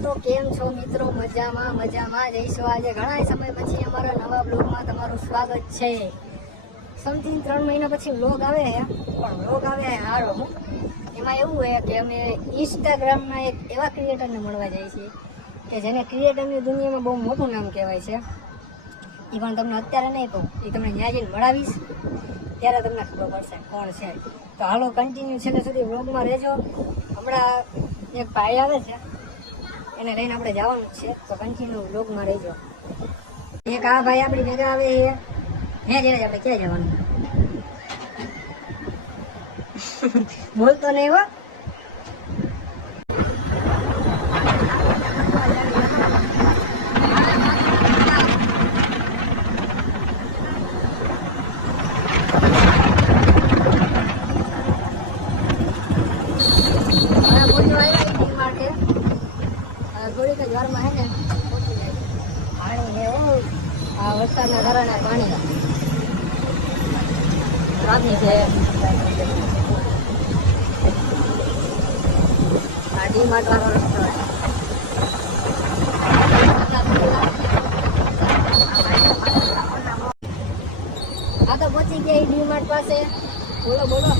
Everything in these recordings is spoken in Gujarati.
તો કેમ છો મિત્રો? મજામાં જઈશું. આજે ઘણા સમય પછી અમારા નવા બ્લોગમાં તમારું સ્વાગત છે. સમથિંગ 3 મહિના પછી બ્લોગ આવે છે, પણ બ્લોગ આવે હારો હું એમાં એવું છે કે અમે ઇન્સ્ટાગ્રામના એક એવા ક્રિએટરને મળવા જઈએ છીએ કે જેને ક્રિએટરની દુનિયામાં બહુ મોટું નામ કહેવાય છે. એ પણ તમને અત્યારે નહીં કહું, એ તમને ન્યા જઈને મળાવીશ ત્યારે તમને ખબર પડશે કોણ છે. તો હાલો કન્ટિન્યુ છેલ્લે સુધી બ્લોગમાં રહેજો. હમણાં એક ભાઈ આવે છે, એને લઈને આપણે જવાનું જ છે, તો કન્ટિન્યુ બ્લોગમાં રહેજો. એક આ ભાઈ આપણી ભેગા આવે છે, હે જઈને આપણે ક્યાં જવાનું બોલતો નહીં હો. થોડીક જ વારમાં હે ને પહોંચી જાય. પાણી હે આ વરસાદના કારણે પાણી ટ્રાફિક છે. આ ડીમાર્ટ વાળો રસ્તો આ તો પહોંચી ગયા ડીમાર્ટ પાસે. બોલો બોલો.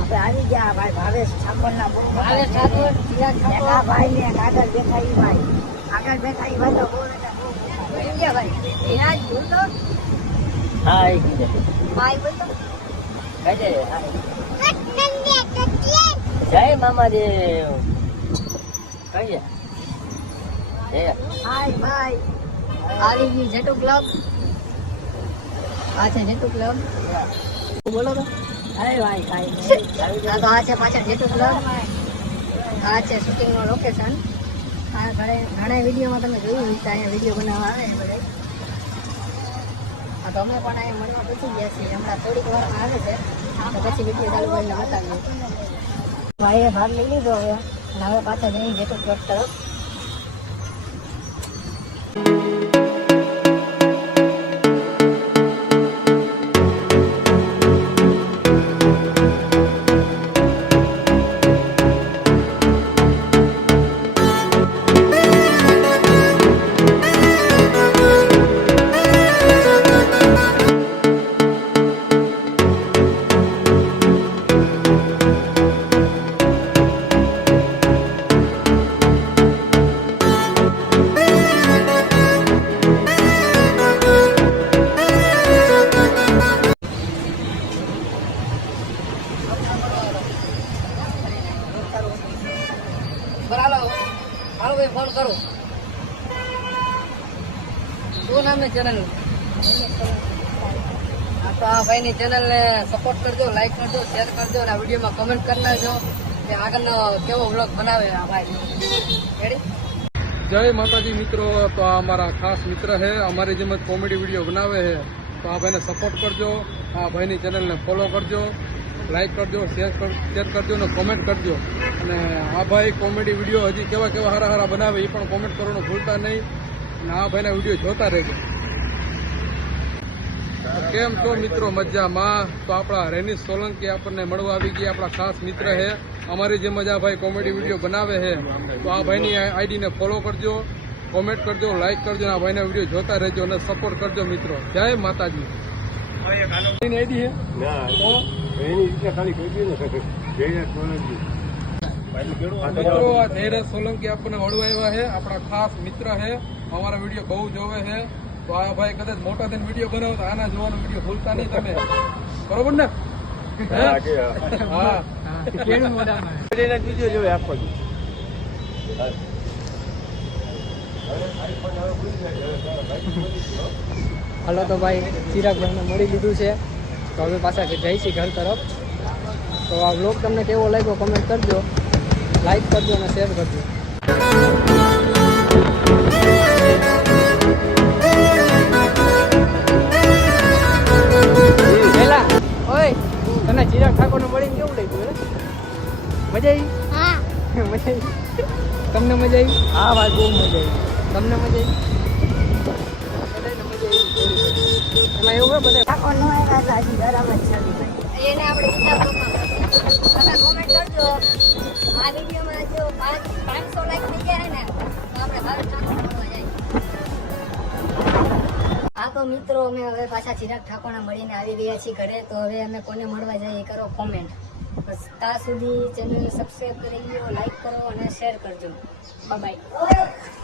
આપણે આવી ગયા ભાઈ ભાવેશ ઠાકોરના ભાવેશ ઠાકોર, ચિરાગ ઠાકોર. ભાઈ ને આગળ બેઠા ઈ ભાઈ તો બોલે ક્યાં ભાઈ ત્યાં જ બોલતો. હા એ કીધે ભાઈ બોલતો જય મામાદેવ કહીએ હાય ભાઈ. આવી ગઈ જેટુ ક્લબ. આ છે જેટુ ક્લબ. બોલો તો. અરે ભાઈ કાઈ આ તો આ છે પાછળ જેટુ ક્લબ. આ છે શૂટિંગનું લોકેશન. આ ઘણા વિડીયોમાં તમે જોયું હોય તો અહીંયા વિડીયો બનાવવા આવે છે બધા. આ તો અમે પણ અહીંયા મળવા પહોંચી ગયા છીએ. હમણાં થોડીક વારમાં આવે છે, તો પછી વિડીયો ચાલુ કરીને બતાવીએ. ભાઈએ ભાગ લઈ લીધો હવે, અને હવે પાછા જઈ જેટુ ક્લબ તરફ. હાલો ભાઈ ફોન કરો. શું નામ છે ચેનલ? હા તો આ ભાઈની ચેનલને સપોર્ટ કરજો, લાઈક કરજો, શેર કરજો અને આ વિડીયોમાં કમેન્ટ કરી નાખજો કે આગળનો કેવો વ્લોગ બનાવે આ ભાઈ. રેડી? જય માતાજી મિત્રો. તો આ અમારા ખાસ મિત્ર છે, અમારી જેમ જ કોમેડી વિડીયો બનાવે છે. તો આ ભાઈને સપોર્ટ કરજો, આ ભાઈની ચેનલને ફોલો કરજો, લાઈક કરજો, શેર કરજો અને કોમેન્ટ કરજો. અને આ ભાઈ કોમેડી વિડીયો હજી કેવા સારા બનાવે એ પણ કોમેન્ટ કરવાનું ભૂલતા નહીં. અને આ ભાઈના વિડીયો જોતા રહેજો. કેમ છો મિત્રો? મજામાં. તો આપણા રેનીશ સોલંકી આપણને મળવા આવી ગયા. આપણા ખાસ મિત્ર છે, અમારી જેમ જ આ ભાઈ કોમેડી વિડીયો બનાવે છે. તો આ ભાઈની આઈડીને ફોલો કરજો, કોમેન્ટ કરજો, લાઈક કરજો, આ ભાઈના વિડીયો જોતા રહેજો અને સપોર્ટ કરજો મિત્રો. જય માતાજી. આઈડી છે મિત્રો, આ ધૈર્ય સોલંકી આપણને મળવા આવ્યા છે. આપણા ખાસ મિત્ર છે, અમારા વિડીયો બહુ જોવે છે. તો આ ભાઈ કદાચ મોટા થઈને વિડીયો બનાવો તો આના જોવાનો વિડીયો ભૂલતા નહીં તમે, બરોબર ને? હાલો તો ભાઈ ચિરાગભાઈને મળી લીધું છે, તો હવે પાછા જઈશી ઘર તરફ. તો આ વ્લોગ તમને કેવો લાગ્યો કમેન્ટ કરજો, લાઈક કરજો અને શેર કરજો. પેલા ઓય તને ચિરાગ ઠાકોરને મળીને કેવું લાગ્યું? મજા આવી? હા મજા આવી. તમને મજા આવી? હા ભાઈ બહુ મજા આવી. તમને મજા આવી? એમાં એવું હોય બધા ઠાકોર નો આવ્યા હજી બરાબર છે એને આપણે બીજા બ્લોગમાં કોમેન્ટ કરજો. આ વિડીયોમાં જો 500 લાઈક થઈ ગયા ને મિત્રો અમે હવે પાછા ચિરાગ ઠાકોરના મળીને આવી ગયા છીએ ઘરે. તો હવે અમે કોને મળવા જઈએ કરો કોમેન્ટ. બસ ત્યાં સુધી ચેનલને સબસ્ક્રાઈબ કરી લો, લાઈક કરો અને શેર કરજો. Bye bye.